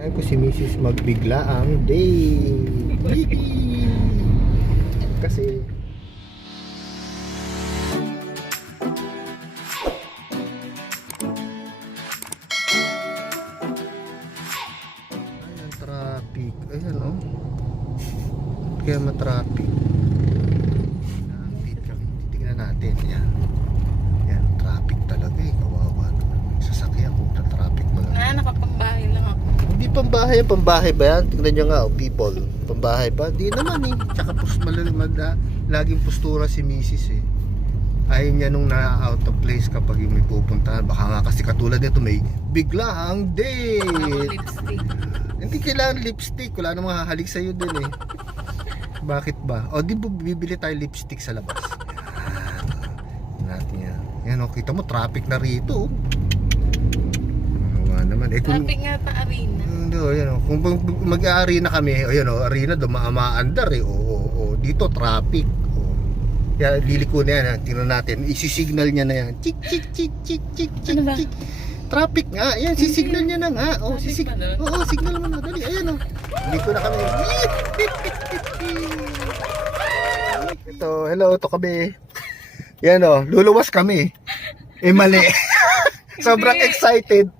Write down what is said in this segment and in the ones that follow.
Ayan ko si Mrs. magbigla ang day. Kasi ayan, traffic. Ayan o. Kaya matraffic. Tingnan natin. Yan. Yan, traffic talaga eh. Kawawa naman. Sasakyan kung traffic mo lang. Nakapambahay lang ako. Hindi pambahay, pambahay ba yan? Tingnan nyo nga, oh, people. Pambahay ba? Hindi naman eh. Tsaka laging postura si Mrs. eh. Ayaw niya nung na-out of place kapag yung may pupuntahan. Baka nga kasi katulad nito may biglaang day. Lipstick. Hindi kailangan lipstick. Wala namang hahalik sa'yo din eh. Bakit ba? O di ba bibili tayo lipstick sa labas? Yan. Natin yan. Yan o, kita mo traffic na rito. Naman. Eh, kung, traffic nga ta arena. Hindi, yan o. Kung mag-arena kami, o yan o, arena, dumamaandar eh. O, dito traffic. O. Kaya liliko na yan, ha. Tingnan natin. Isisignal niya na yan. Chik, chik, chik, chik, chik, chik, Ano ba? chik. Traffic nga. Ayan, sisignal niya na nga. O, Traffic ba doon? Oo, signal mo na. Dali, ayan o. Liliko na kami. Ito, hello, ito kami. Yan o, luluwas kami. Eh, mali. Sobrang excited.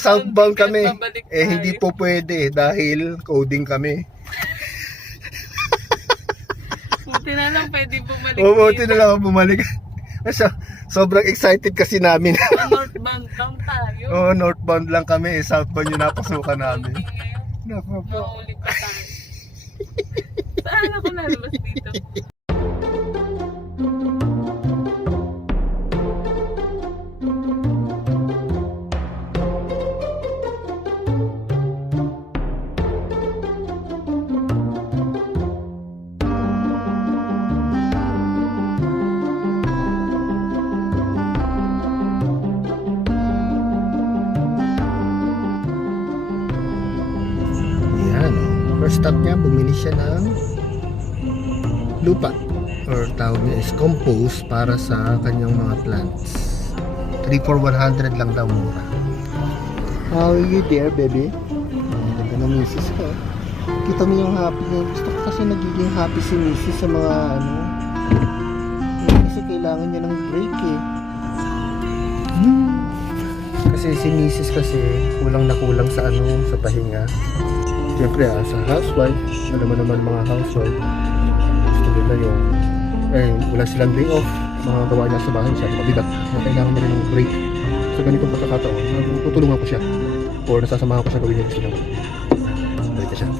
Southbound kami. Eh hindi po pwede dahil coding kami. Buti na lang pwede bumalik. Oo, buti na lang bumalik. Kasi sobrang excited kasi namin. Northbound lang tayo. Oo, northbound lang kami. Southbound yung napasukan namin. Naku po. Maulit pa tayo. Saan ako nalabas dito? First stop niya, bumili siya ng lupa or tawag niya is compost para sa kanyang mga plants. 3 for 100 lang daw mura. How are you there, baby? Ganda ng misis ko. Kita mo yung happy niya. Gusto ko kasi nagiging happy si misis sa mga kasi kailangan niya ng break eh. Kasi si misis kasi kulang na kulang sa sa pahinga. Siyempre sa housewife, alam mo naman mga housewife, gusto nila yung, wala silang day off, mga gawa niya sa bahay siya, mabigat, na kailangan nila ng break. Sa ganitong pagkakataon, tutulungan ko siya, or nasasamahan ko siya gawin niya gusto niya. Balik na siya.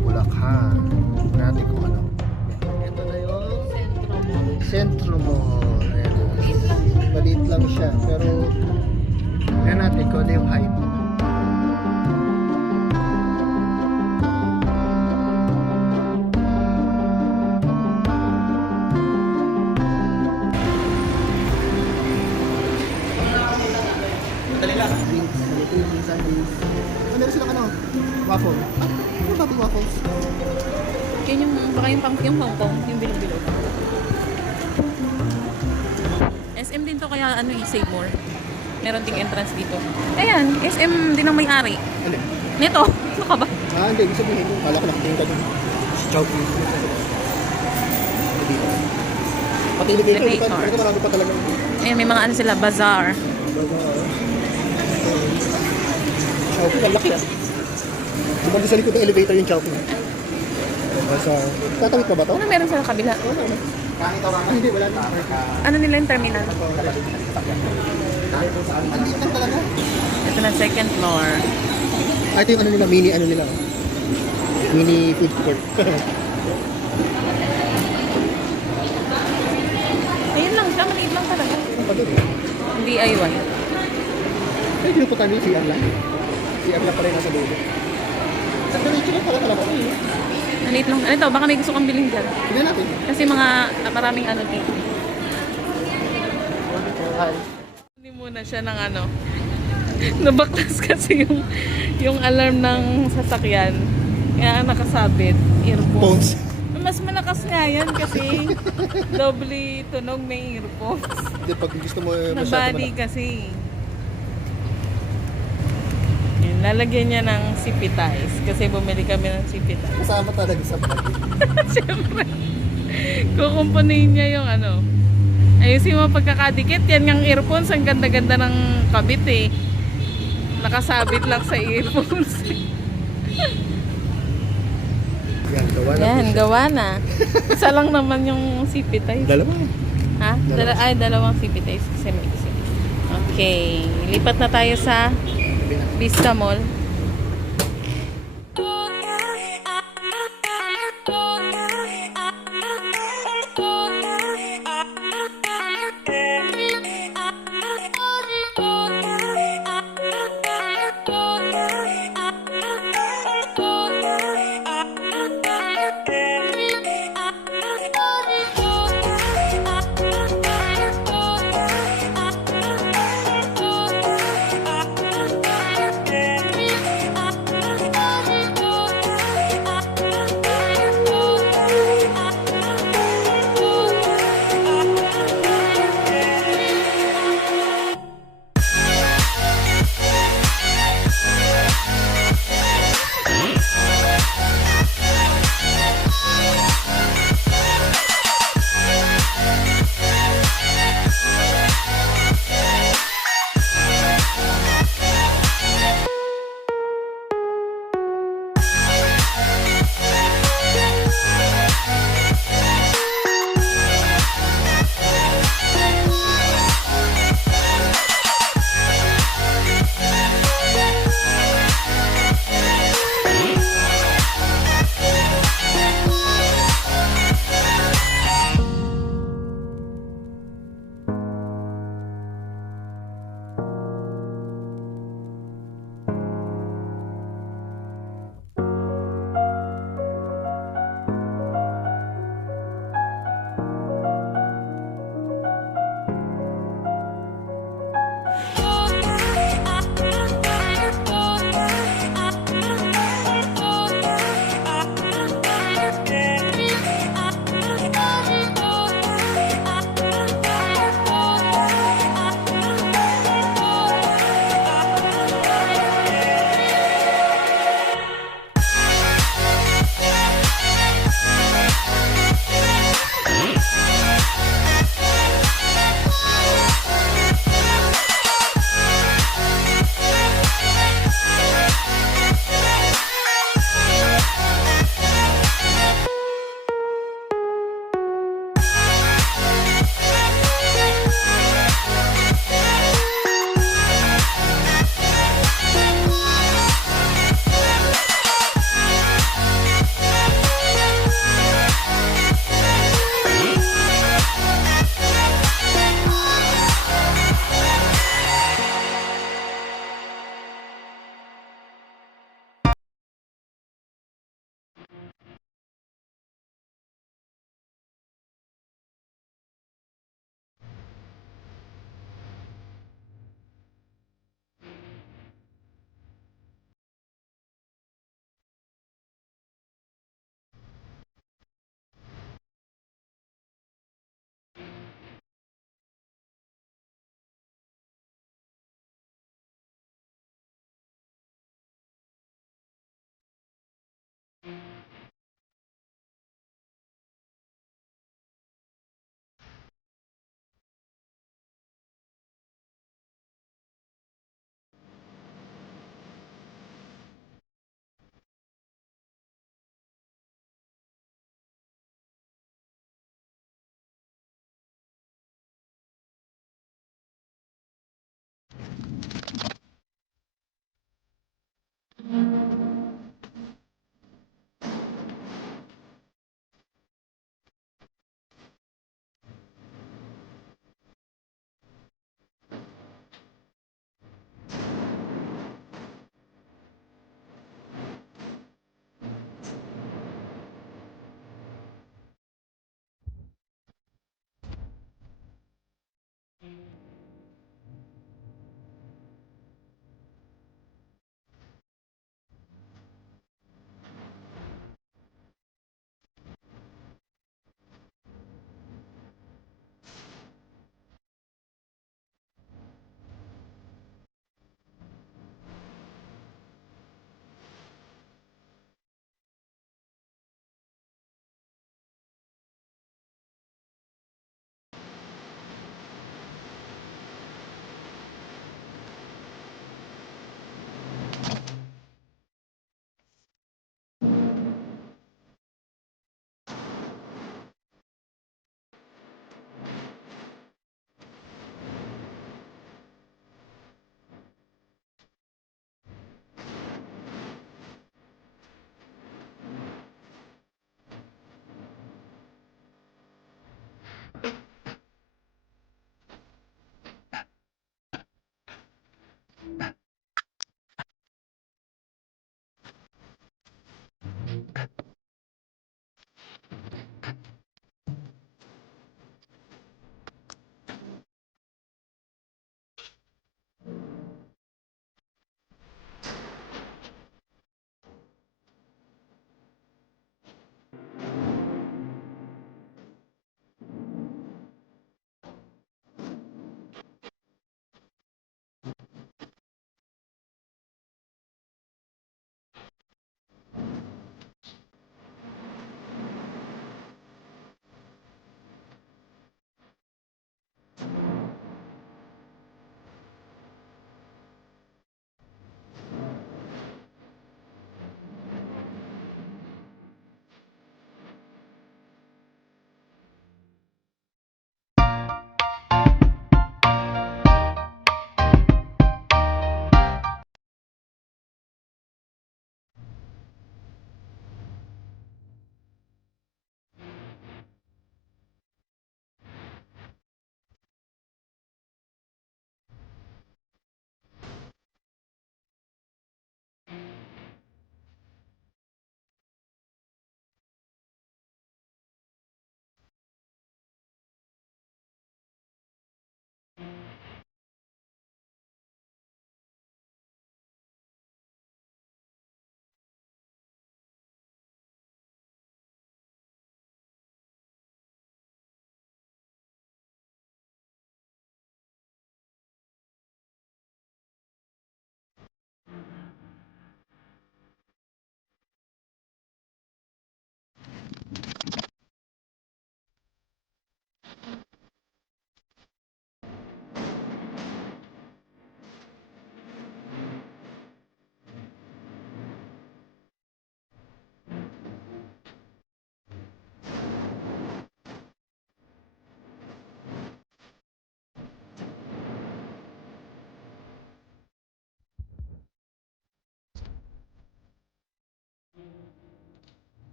Bulacan. Natin kung ano. Ito na yung Centro Mall. Maliit lang siya, pero yan natin kung ano yung hype. Meron silang waffle. Ano ba yung waffles? Yun yung, baka yung Hong Kong, yung bilog-bilog. SM din to kaya save more. Meron ding entrance dito. Ayan, SM din ang may-ari. Ano? Neto, ano ka ba? Hindi. Ibig sabihin ko. Kala ko nakitingin ka dun. Si Chowking. Dito. Pati elevator. Ito marami pa talaga. Ayan, may mga sila, bazaar. Chowking, ang laki Dumandi sa likod ng elevator yung Chowking. Tatawid ka ba to? Ano meron sa kabila? Hindi, wala na. Ano nila yung terminal? Andito lang talaga. Ito na second floor. Ito yung nila, mini food court. Ayun lang siya, maliit lang talaga. DIY. Ay, pinupunta niyo CR lang. CR lang pala yung nasa loob. Sa diretso lang pala talaga. Maliit lang. Ano ito, baka may gusto kang bilhin dyan. Tignan natin. Kasi maraming dito. Hindi muna siya ng nabaklas kasi yung alarm ng sasakyan. Kaya nakasabit, earphones. Mas malakas nga yan kasi doble tunog may earphones. Hindi, pag gusto mo Na masyado body kasi. lalagyan niya ng sipitize. Kasi bumili kami ng sipitize. Kasama talaga sa vlog. Siyempre, kukumpunihin niya yung ano. Ayusin mo pagkakadikit. Yan yung earphones. Ang ganda-ganda ng kabit eh. Nakasabit lang sa earphones. Yan, gawa na po Yan, siya. gawa na. Isa lang naman yung sipitize. Dalawa. Ha? Dalawang sipitize kasi may isa. Okay. Lipat na tayo sa Vista Mall.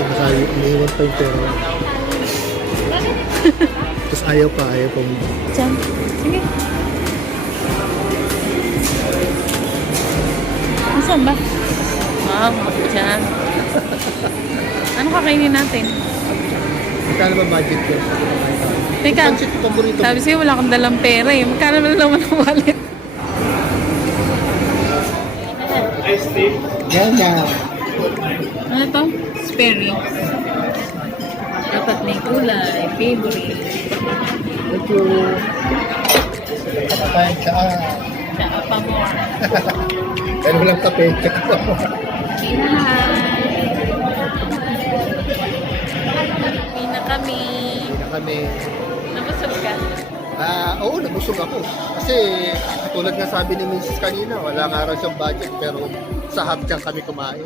Iniwan pa yung pera. Tapos ayaw pa mo. Diyan. Sige. Nasaan ba? Wow, diyan. Ano kakainin natin? Magkano ba budget ko? Teka, Pancit paborito mo. sabi sa'yo wala kang dalang pera eh. Magkano na naman ang wallet? Ganyan. Ano to? Sperry. Dapat may kulay, favorite. Thank you. Kain ka. Tsaka pa more. Pero walang kape. Tsaka pa. Uwi na kami. Kami. Nabusog ka? Oo, nabusog ako. Kasi katulad nga sabi ni Mrs. kanina, wala nga raw siyang budget pero sa hapjang kami kumain.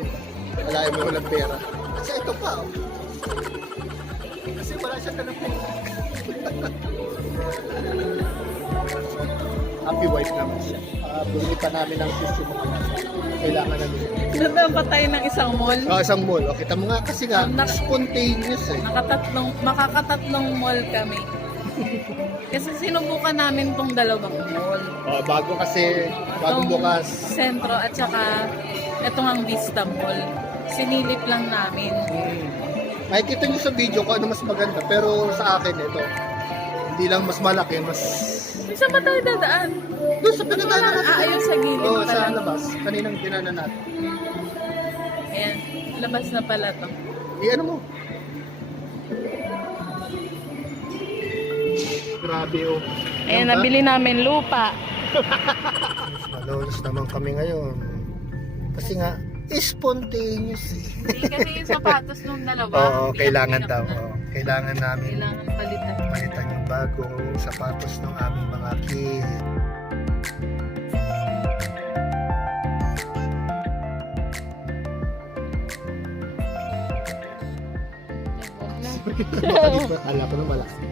Wala yung walang pera. Kasi ito pa. Oh. Kasi wala siya tanong pera. Happy wife naman siya. Bumili pa namin ng system mo. Kailangan namin. Doon pa tayo ng isang mall. Isang mall. O, kita mo nga kasi nga, spontaneous eh. Makakatatlong mall kami. Kasi sinubukan namin tong dalawang mall. Bago kasi, bagong Itong bukas. Sentro at saka itong ang Vista Mall. Sinilip lang namin. Makikita niyo sa video kung ano mas maganda. Pero sa akin ito, hindi lang mas malaki, mas... Saan ba tayo dadaan? Doon sa pinagdaanan natin. Ayun sa gilid Oo, pala. sa labas. Kaninang dinaanan natin. Ayan, labas na pala to. Ano mo? Grabe oh. Ayan, nabili namin lupa. Malolos naman kami ngayon. Kasi nga, spontaneous eh. Kasi yung sapatos nung dalawa. Oo, kailangan pinag- daw. Oo. Kailangan namin Kailangan palitan. palitan yung bagong sapatos ng aming mga kid. Akala ko na malaki.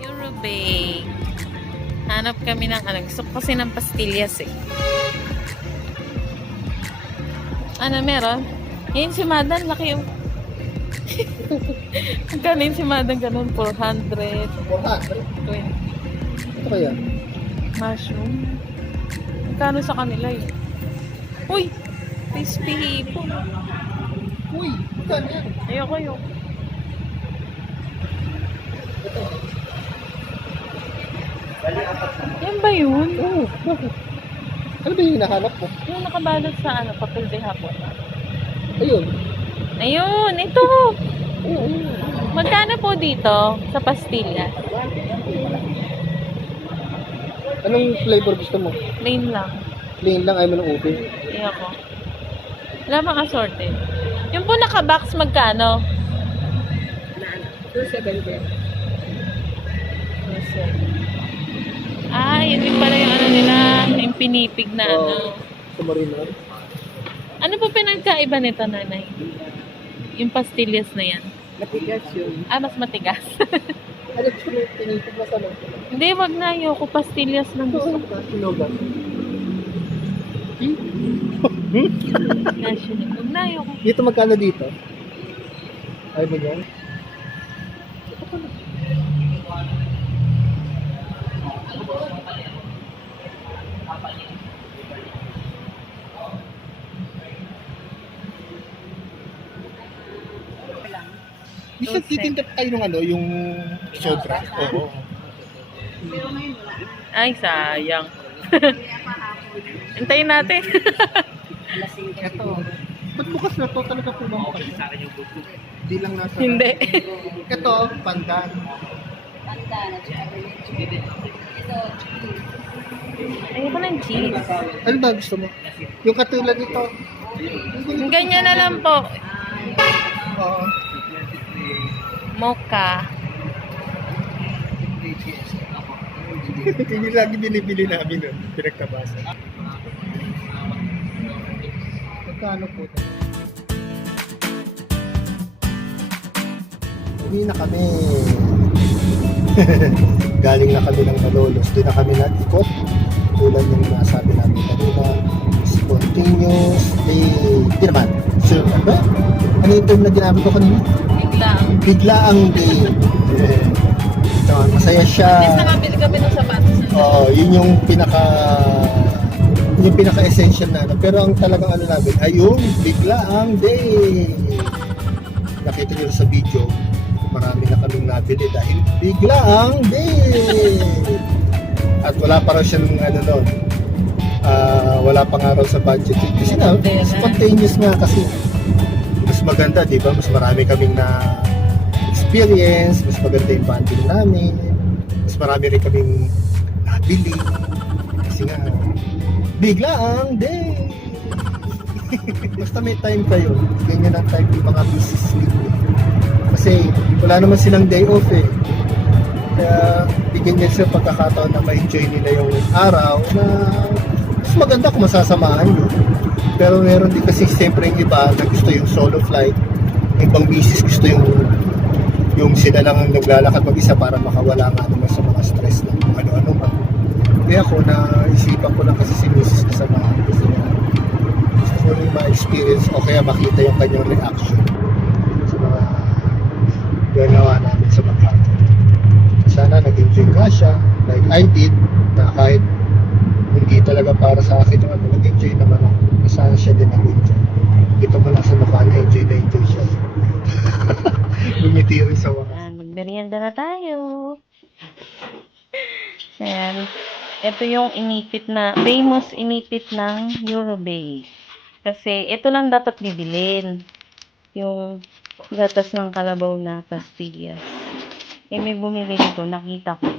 Eurobay. Hanap kami ng ano. Gusto ko kasi ng pastillas eh. Ano meron? Yung si Madan, laki yung... Magkano yung si Madan ganun? 400. 400? 20. Ito kaya? Mushroom. Magkano sa kanila yun? Uy! Crispy hipon. Uy! Magkano yan? Ayoko yun. Yan ba yun? Oo. Ano ba yung hinahanap ko? Yung nakabalot sa ano, papel de hapon. Ayun. Ayun, ito. Magkano po dito sa pastilla? Anong flavor gusto mo? Plain lang. Plain lang, ayaw mo ng ube. Ayoko. Wala mang assorted. Yung po naka-box magkano? 270. Ah, yun din pala yung ano nila, yung pinipig na ano. Gusto mo rin nun? Ano po pinagkaiba nito, nanay? Yung pastillas na yan. Matigas yun. Ah, mas matigas. Ano gusto mo? Tinipid na sa lang. Hindi, wag na. Ayoko pastillas lang gusto. Sinugan. National. Wag na, ayoko. Dito magkano dito? Ayaw mo yan? Bisa titinda tayo ng ano, yung sobra. Oo. Ay, sayang. Hintayin natin. Ito. Ba't bukas na to? Talaga po ba bukas? Hindi lang nasa... Hindi. Ito, pandan. Ayoko ng cheese. Ano ba gusto mo? Yung katulad nito. Yung ganyan na lang po. Oo. Mocha. Yung lagi binibili namin nun. Pinagtabasan. Magkano po ito? Uwi na kami. Galing na kami ng Malolos. Di na kami na-ikot. Tulad yung nasabi namin kanina. spontaneous day. Hindi naman. So, ano? Ano yung term na ginamit ko kanina? Biglang. Biglaang day. So, masaya siya. At least nakabili kami ng sapatos. Oo, yun yung pinaka-essential na ano. Pero ang talagang ano namin ay yung biglaang day. Nakita nyo sa video, marami na kaming nabili dahil biglaang day. At wala pa raw siyang ano nun. Wala pa nga raw sa budget. Kasi nga, spontaneous nga kasi. Mas maganda, di ba? Mas marami kaming na experience, mas maganda yung bonding namin, mas marami rin kaming nabili. Kasi nga, biglaang day! Basta may time kayo, ganyan ang time yung mga busy sleep. Kasi wala naman silang day off eh. Kaya bigyan niya sila pagkakataon na ma-enjoy nila yung araw na mas maganda kung masasamahan nyo. Pero meron din kasi siyempre yung iba na gusto yung solo flight. Yung ibang misis gusto yung sila lang ang naglalakad mag-isa para makawala nga naman sa mga stress na kung ano-ano man. Kaya ako naisipan ko lang kasi si misis kasamahan kasi gusto ko rin ma-experience o kaya makita yung kanyang reaction sa mga ganawa namin sa Macau. Sana nag-enjoy nga siya like I did na kahit hindi talaga para sa akin yung ano, nag-enjoy naman ako. Sana siya din nag-enjoy. Ito mo lang sa mukha na enjoy siya. Bumiti rin sa wakas. Ayan, magmerienda na tayo. Ayan. Ito yung famous inipit ng Eurobay. Kasi ito lang dapat bibilin. Yung gatas ng kalabaw na pastillas. Eh may bumili nito, nakita ko.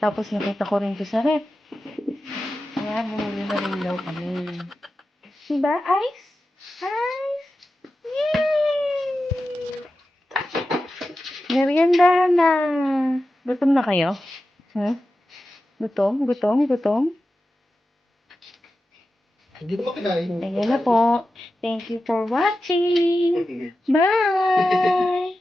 Tapos nakita ko rin ito sa rep. Kaya bumili na rin daw kami. Diba? Ice? Ice! Yay! Merienda na! Gutom na kayo? Huh? Gutom? Gutom? Gutom? Hindi ko kinain. Ayan na po. Thank you for watching. Bye!